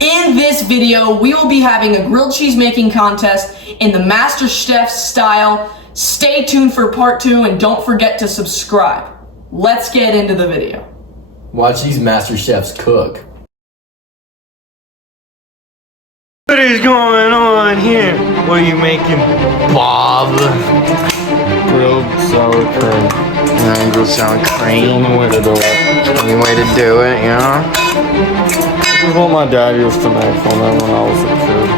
In this video, we will be having a grilled cheese making contest in the Master Chef style. Stay tuned for part 2 and don't forget to subscribe. Let's get into the video. Watch these Master Chefs cook. What is going on here? What are you making? Bob. Grilled sour cream. Yeah, grilled sour cream. The only way to do it. Only way to do it, you know? This is what my dad used to make for me when I was a kid.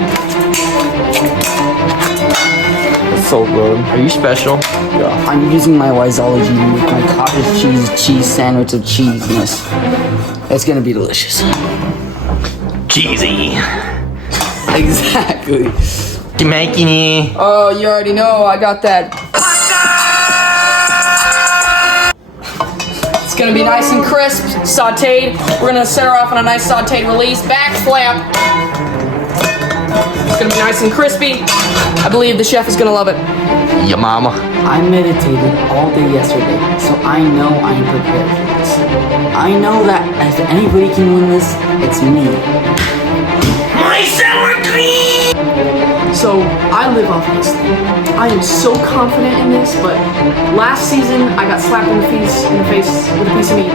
It's so good. Are you special? Yeah. I'm using my Wiseology to make my cottage cheese sandwich of cheesiness. It's gonna be delicious. Cheesy. Exactly. You making it? Oh, you already know, I got that. It's gonna be nice and crisp, sauteed. We're gonna set her off on a nice sauteed release. Back flap. It's gonna be nice and crispy. I believe the chef is gonna love it. Your mama. I meditated all day yesterday, so I know I'm prepared for this. I know that if anybody can win this, it's me. My sour cream! So, I live off this thing. I am so confident in this, but last season, I got slapped in the face with a piece of meat.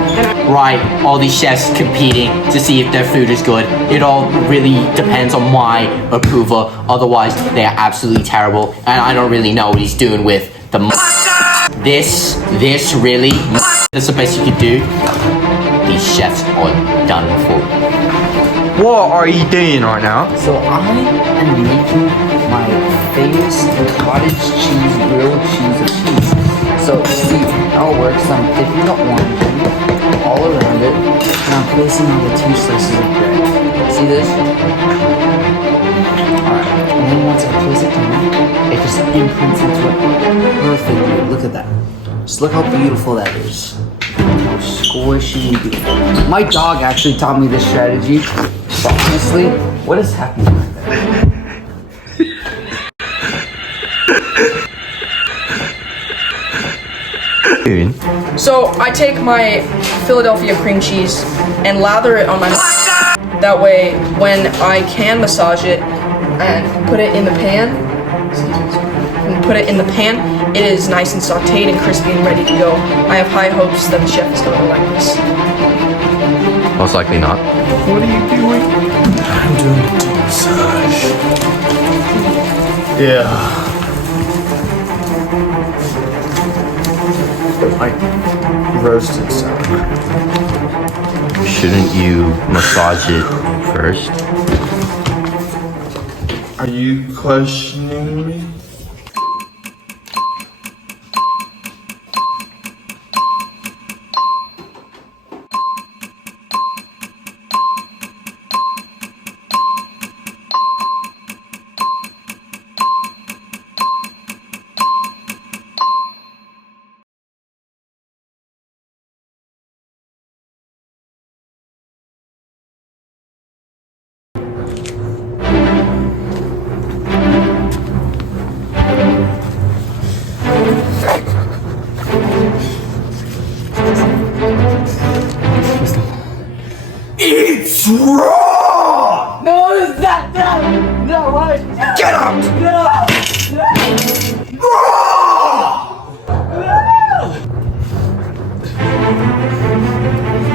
Right, all these chefs competing to see if their food is good. It all really depends on my approval. Otherwise, they are absolutely terrible, and I don't really know what he's doing with the this really. That's the best you could do. These chefs are done for. What are you doing right now? So I am making my famous cottage cheese grilled cheese of cheese. So see how it works. I'm dipping the orange all around it, and I'm placing on the 2 slices of bread. See this? Alright, and then once I place it down, it just imprints into it perfectly. Look at that. Just look how beautiful that is. How squishy and beautiful. My dog actually taught me this strategy. So honestly, what is happening right there? So, I take my Philadelphia cream cheese and lather it on my that way, when I can massage it and put it in the pan, it is nice and sauteed and crispy and ready to go. I have high hopes that the chef is going to like this. Most likely not. What are you doing? I'm doing a deep massage. Yeah. Like roasted sour. Shouldn't you massage it first? Are you questioning me? It's raw! No, is that no, what? Get out! No! Raw!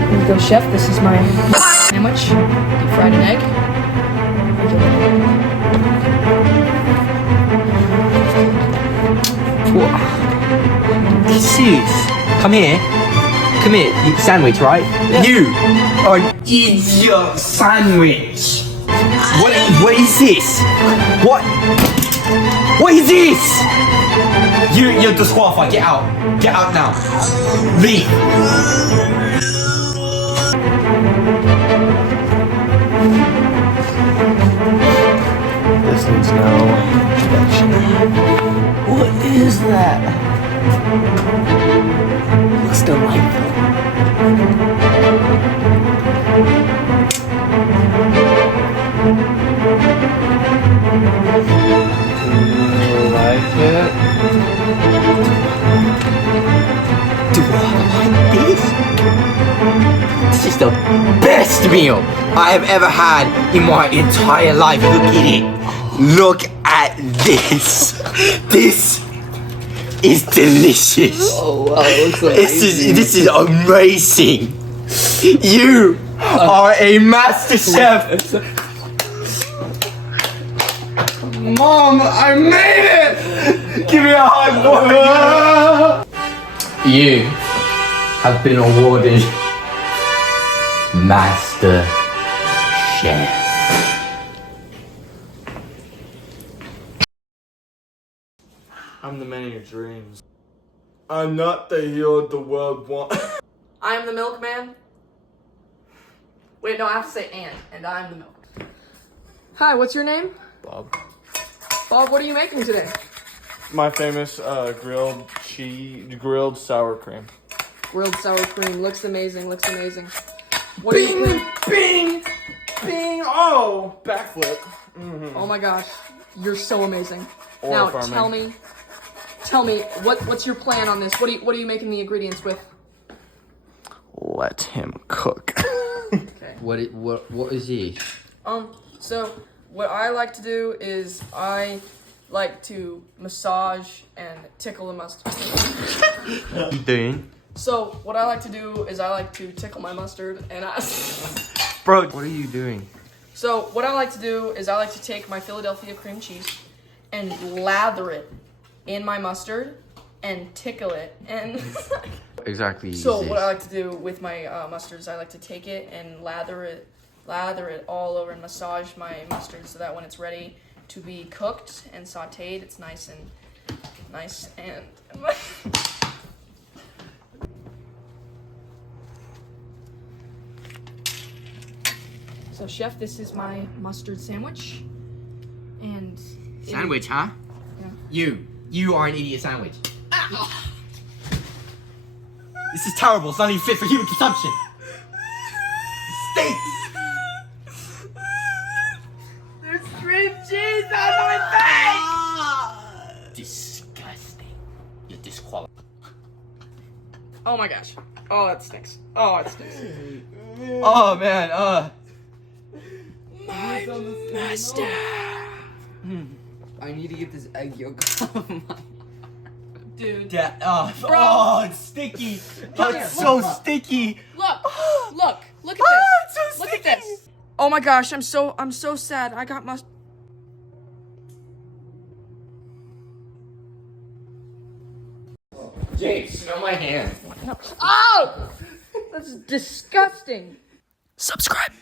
Here we go, chef. This is my sandwich. Deep fried an egg. Jesus, come here. Come here, sandwich, right? You are an idiot sandwich! What is this? What is this? You're disqualified. Get out. Get out now. Leave. This needs no introduction. What is that? Looks delightful. You like it? Do I like this? This is the best meal I have ever had in my entire life. Look at it. Look at this. This is delicious. Oh wow, it looks This is amazing. You are a master chef. Mom, I made it! Give me a hug, boy! You have been awarded Master Chef. I'm the man of your dreams. I'm not the hero the world wants. I am the milkman. Wait, no, I have to say and I'm the milk. Hi, what's your name? Bob. Bob, what are you making today? My famous grilled sour cream. Grilled sour cream. Looks amazing, looks amazing. What are you Bing! Bing! Oh! Backflip. Oh my gosh, you're so amazing. Or Now farming. tell me, what's your plan on this? What are you making the ingredients with? Let him cook. Okay. What is he? So what I like to do is I like to massage and tickle the mustard. What you doing? So what I like to do is I like to tickle my mustard and Bro, what are you doing? So what I like to do is I like to take my Philadelphia cream cheese and lather it in my mustard and tickle it and Exactly. so is what I this? like to do with my mustard is I like to take it and lather it all over and massage my mustard so that when it's ready to be cooked and sauteed, it's nice and So chef, this is my mustard sandwich. And Sandwich, huh? Yeah. You are an idiot sandwich. This is terrible. It's not even fit for human consumption. Stinks. There's cream cheese on my face! Disgusting. You're disqualified. Oh my gosh. Oh, that stinks. Oh, it stinks. Oh man. Master! I need to get this egg yolk off my. Dude. Oh, it's sticky. Oh, here, it's so sticky. Look at this. Look at this. Oh my gosh, I'm so sad. I got mustard. James, smell my hand. Oh! That's disgusting. Subscribe.